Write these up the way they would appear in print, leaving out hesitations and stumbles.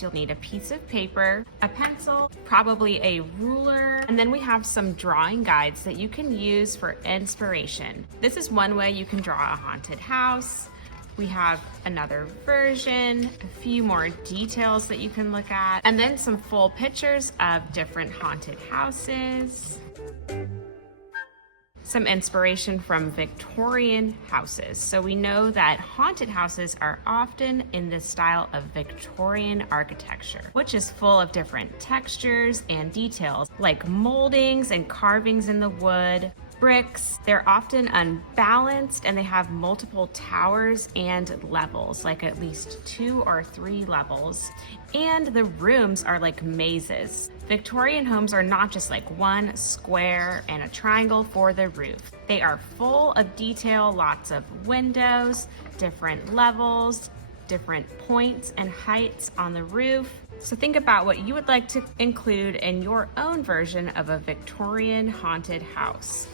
house, you'll need a piece of paper, a pencil, probably a ruler, and then we have some drawing guides that you can use for inspiration. This is one way you can draw a haunted house. We have another version, a few more details that you can look at, and then some full pictures of different haunted houses. Some inspiration from Victorian houses. So we know that haunted houses are often in the style of Victorian architecture, which is full of different textures and details like moldings and carvings in the wood, bricks. They're often unbalanced and they have multiple towers and levels, like at least 2 or 3 levels. And the rooms are like mazes. Victorian homes are not just like one square and a triangle for the roof. They are full of detail, lots of windows, different levels, different points and heights on the roof. So think about what you would like to include in your own version of a Victorian haunted house.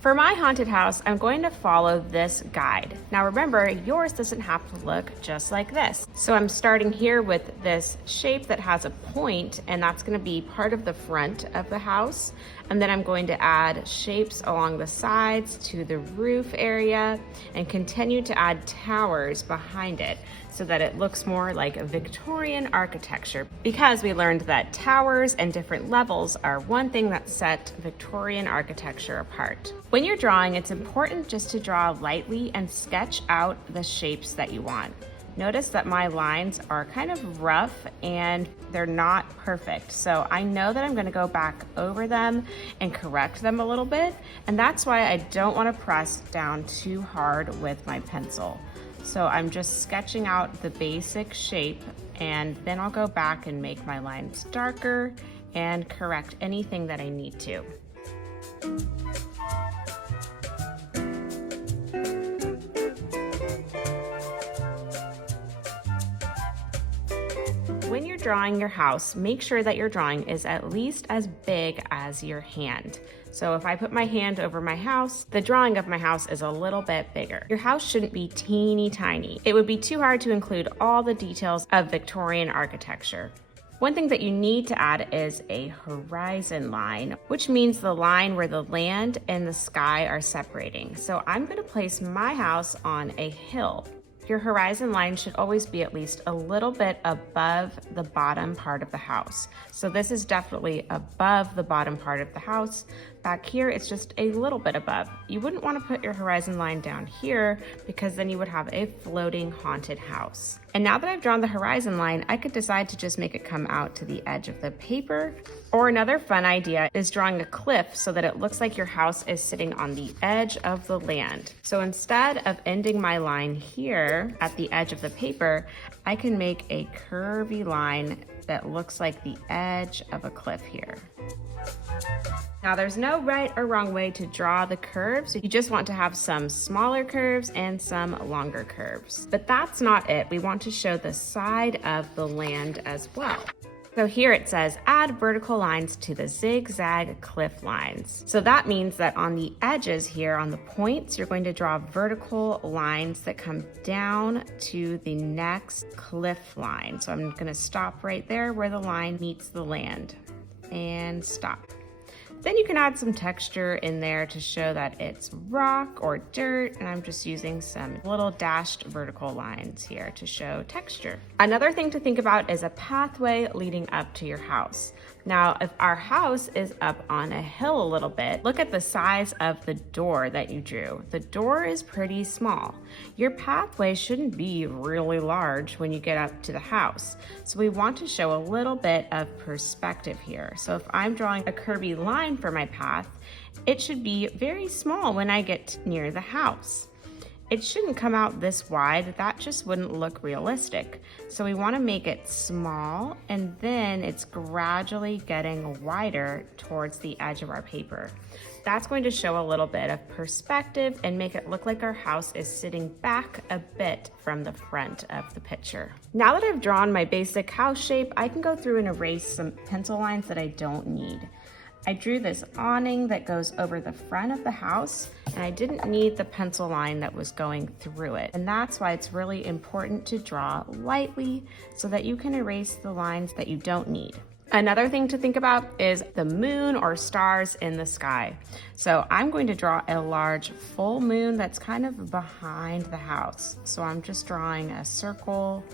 For my haunted house, I'm going to follow this guide. Now remember, yours doesn't have to look just like this. So I'm starting here with this shape that has a point, and that's going to be part of the front of the house. And then I'm going to add shapes along the sides to the roof area and continue to add towers behind it so that it looks more like a Victorian architecture, because we learned that towers and different levels are one thing that set Victorian architecture apart. When you're drawing, it's important just to draw lightly and sketch out the shapes that you want. Notice that my lines are kind of rough and they're not perfect. So I know that I'm gonna go back over them and correct them a little bit. And that's why I don't wanna press down too hard with my pencil. So I'm just sketching out the basic shape, and then I'll go back and make my lines darker and correct anything that I need to. When you're drawing your house, make sure that your drawing is at least as big as your hand. So if I put my hand over my house, the drawing of my house is a little bit bigger. Your house shouldn't be teeny tiny. It would be too hard to include all the details of Victorian architecture. One thing that you need to add is a horizon line, which means the line where the land and the sky are separating. So I'm going to place my house on a hill. Your horizon line should always be at least a little bit above the bottom part of the house. So this is definitely above the bottom part of the house. Back here, it's just a little bit above. You wouldn't want to put your horizon line down here because then you would have a floating haunted house. And now that I've drawn the horizon line, I could decide to just make it come out to the edge of the paper. Or another fun idea is drawing a cliff so that it looks like your house is sitting on the edge of the land. So instead of ending my line here at the edge of the paper, I can make a curvy line that looks like the edge of a cliff here. Now there's no right or wrong way to draw the curves. You just want to have some smaller curves and some longer curves. But that's not it. We want to show the side of the land as well. So here it says, add vertical lines to the zigzag cliff lines. So that means that on the edges here, on the points, you're going to draw vertical lines that come down to the next cliff line. So I'm gonna stop right there where the line meets the land and stop. Then you can add some texture in there to show that it's rock or dirt, and I'm just using some little dashed vertical lines here to show texture. Another thing to think about is a pathway leading up to your house. Now, if our house is up on a hill a little bit, look at the size of the door that you drew. The door is pretty small. Your pathway shouldn't be really large when you get up to the house. So we want to show a little bit of perspective here. So if I'm drawing a curvy line for my path, it should be very small when I get near the house. It shouldn't come out this wide. That just wouldn't look realistic. So we want to make it small, and then it's gradually getting wider towards the edge of our paper. That's going to show a little bit of perspective and make it look like our house is sitting back a bit from the front of the picture. Now that I've drawn my basic house shape, I can go through and erase some pencil lines that I don't need. I drew this awning that goes over the front of the house, and I didn't need the pencil line that was going through it. And that's why it's really important to draw lightly so that you can erase the lines that you don't need. Another thing to think about is the moon or stars in the sky. So I'm going to draw a large full moon that's kind of behind the house. So I'm just drawing a circle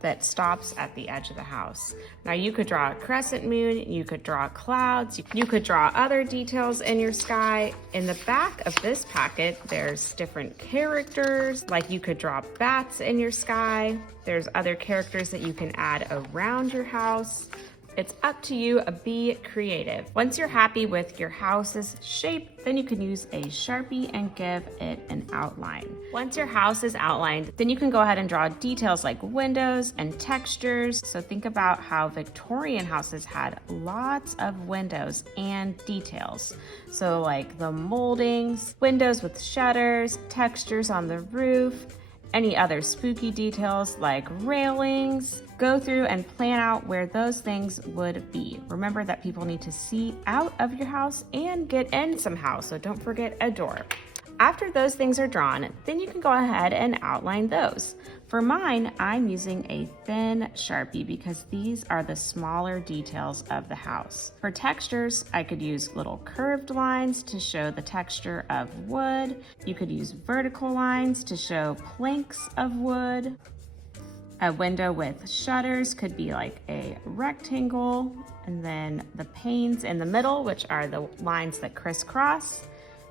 that stops at the edge of the house. Now you could draw a crescent moon, you could draw clouds, you could draw other details in your sky. In the back of this packet, there's different characters, like you could draw bats in your sky. There's other characters that you can add around your house. It's up to you, be creative. Once you're happy with your house's shape, then you can use a Sharpie and give it an outline. Once your house is outlined, then you can go ahead and draw details like windows and textures. So think about how Victorian houses had lots of windows and details. So like the moldings, windows with shutters, textures on the roof, any other spooky details like railings. Go through and plan out where those things would be. Remember that people need to see out of your house and get in somehow, so don't forget a door. After those things are drawn, then you can go ahead and outline those. For mine, I'm using a thin Sharpie because these are the smaller details of the house. For textures, I could use little curved lines to show the texture of wood. You could use vertical lines to show planks of wood. A window with shutters could be like a rectangle, and then the panes in the middle, which are the lines that crisscross,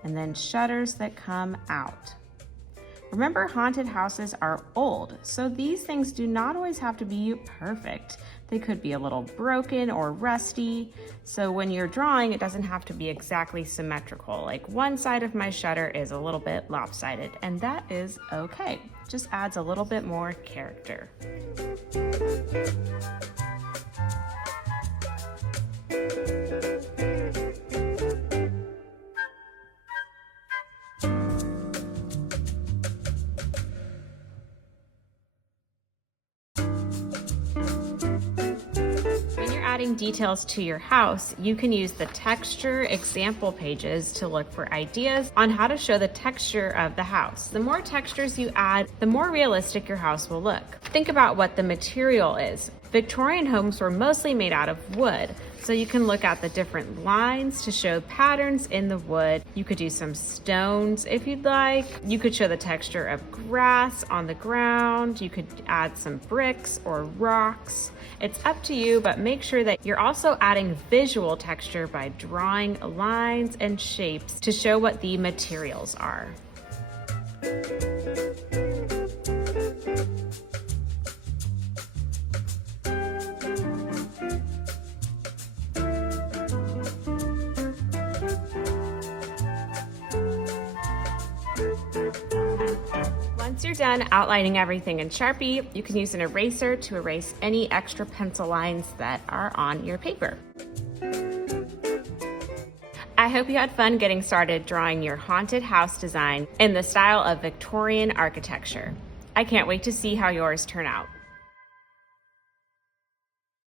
and then shutters that come out. Remember, haunted houses are old, so these things do not always have to be perfect. They could be a little broken or rusty. So when you're drawing, it doesn't have to be exactly symmetrical. Like one side of my shutter is a little bit lopsided, and that is okay. Just adds a little bit more character. Adding details to your house, you can use the texture example pages to look for ideas on how to show the texture of the house. The more textures you add, the more realistic your house will look. Think about what the material is. Victorian homes were mostly made out of wood, so you can look at the different lines to show patterns in the wood. You could do some stones if you'd like. You could show the texture of grass on the ground. You could add some bricks or rocks. It's up to you, but make sure that you're also adding visual texture by drawing lines and shapes to show what the materials are. Once you're done outlining everything in Sharpie, you can use an eraser to erase any extra pencil lines that are on your paper. I hope you had fun getting started drawing your haunted house design in the style of Victorian architecture. I can't wait to see how yours turn out.